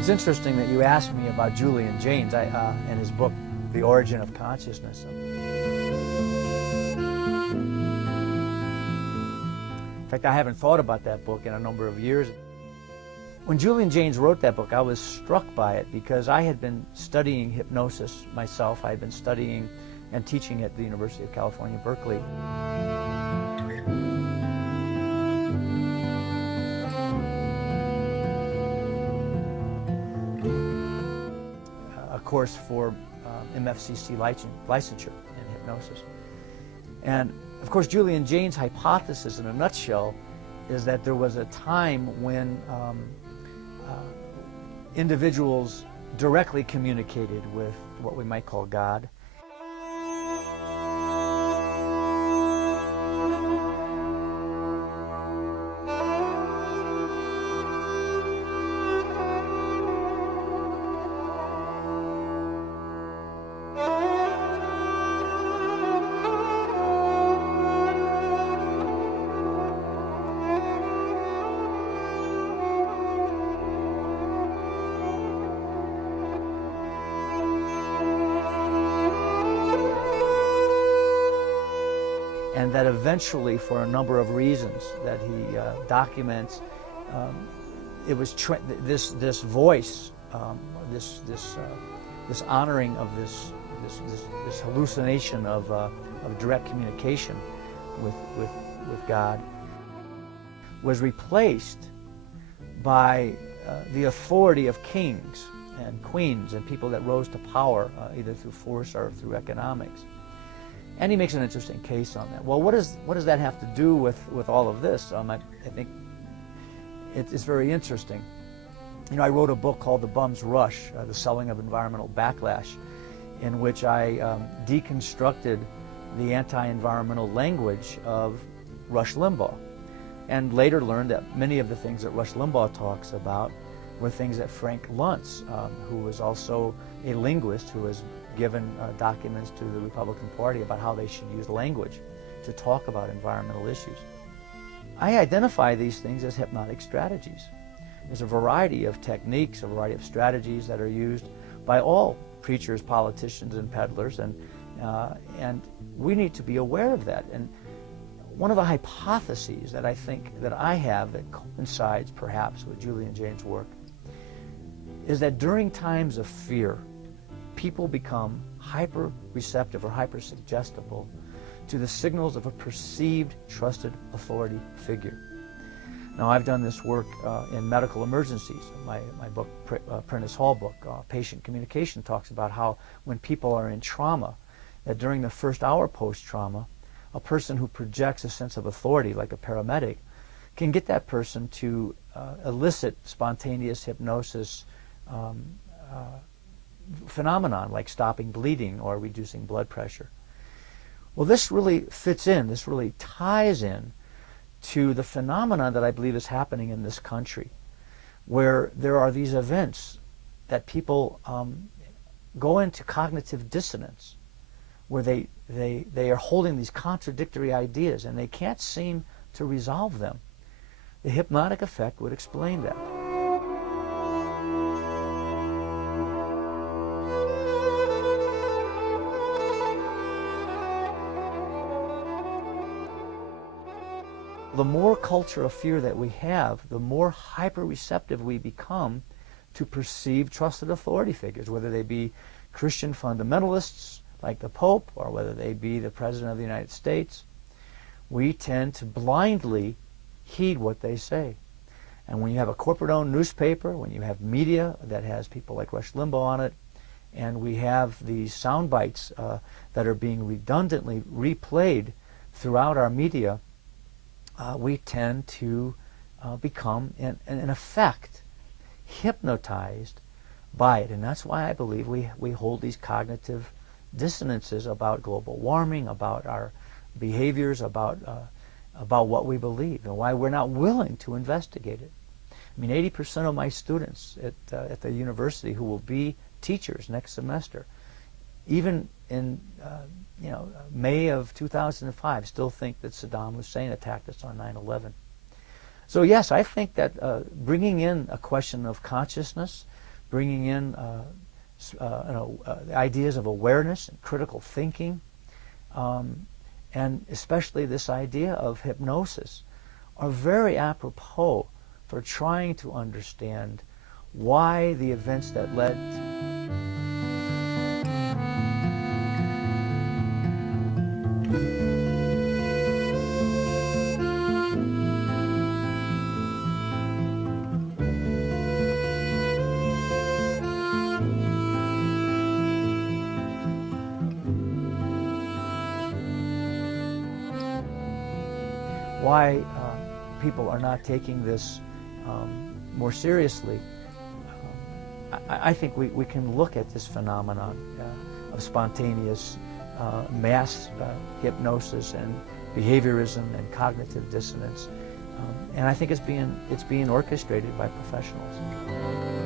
It's interesting that you asked me about Julian Jaynes and his book, The Origin of Consciousness. In fact, I haven't thought about that book in a number of years. When Julian Jaynes wrote that book, I was struck by it because I had been studying hypnosis myself. I had been studying and teaching at the University of California, Berkeley. A course for MFCC licensure in hypnosis. And of course, Julian Jaynes' hypothesis in a nutshell is that there was a time when individuals directly communicated with what we might call God. And that eventually, for a number of reasons that he documents, it was this voice, this honoring of this hallucination of direct communication with God was replaced by the authority of kings and queens and people that rose to power either through force or through economics. And he makes an interesting case on that. Well, what does that have to do with all of this? I think it's very interesting. You know, I wrote a book called The Bum's Rush, The Selling of Environmental Backlash, in which I deconstructed the anti-environmental language of Rush Limbaugh, and later learned that many of the things that Rush Limbaugh talks about were things that Frank Luntz, who was also a linguist who was given documents to the Republican Party about how they should use language to talk about environmental issues. I identify these things as hypnotic strategies. There's a variety of techniques, a variety of strategies that are used by all preachers, politicians, and peddlers, and we need to be aware of that. And one of the hypotheses that I think that I have that coincides perhaps with Julian Jaynes' work is that during times of fear, people become hyper-receptive or hyper-suggestible to the signals of a perceived trusted authority figure. Now, I've done this work in medical emergencies. My book, Prentice Hall book, Patient Communication, talks about how when people are in trauma, that during the first hour post-trauma, a person who projects a sense of authority, like a paramedic, can get that person to elicit spontaneous hypnosis phenomenon like stopping bleeding or reducing blood pressure. Well, this really fits in, this really ties in to the phenomenon that I believe is happening in this country, where there are these events that people go into cognitive dissonance, where they are holding these contradictory ideas and they can't seem to resolve them. The hypnotic effect would explain that. The more culture of fear that we have, the more hyper-receptive we become to perceive trusted authority figures, whether they be Christian fundamentalists like the Pope or whether they be the President of the United States. We tend to blindly heed what they say. And when you have a corporate-owned newspaper, when you have media that has people like Rush Limbaugh on it, and we have these sound bites that are being redundantly replayed throughout our media, we tend to become, in effect, hypnotized by it. And that's why I believe we hold these cognitive dissonances about global warming, about our behaviors, about what we believe, and why we're not willing to investigate it. I mean, 80% of my students at the university who will be teachers next semester, even in May of 2005, still think that Saddam Hussein attacked us on 9/11. So yes, I think that bringing in a question of consciousness, bringing in the ideas of awareness and critical thinking, and especially this idea of hypnosis, are very apropos for trying to understand why the events that led why people are not taking this more seriously. I think we can look at this phenomenon of spontaneous mass hypnosis and behaviorism and cognitive dissonance, and I think it's being orchestrated by professionals.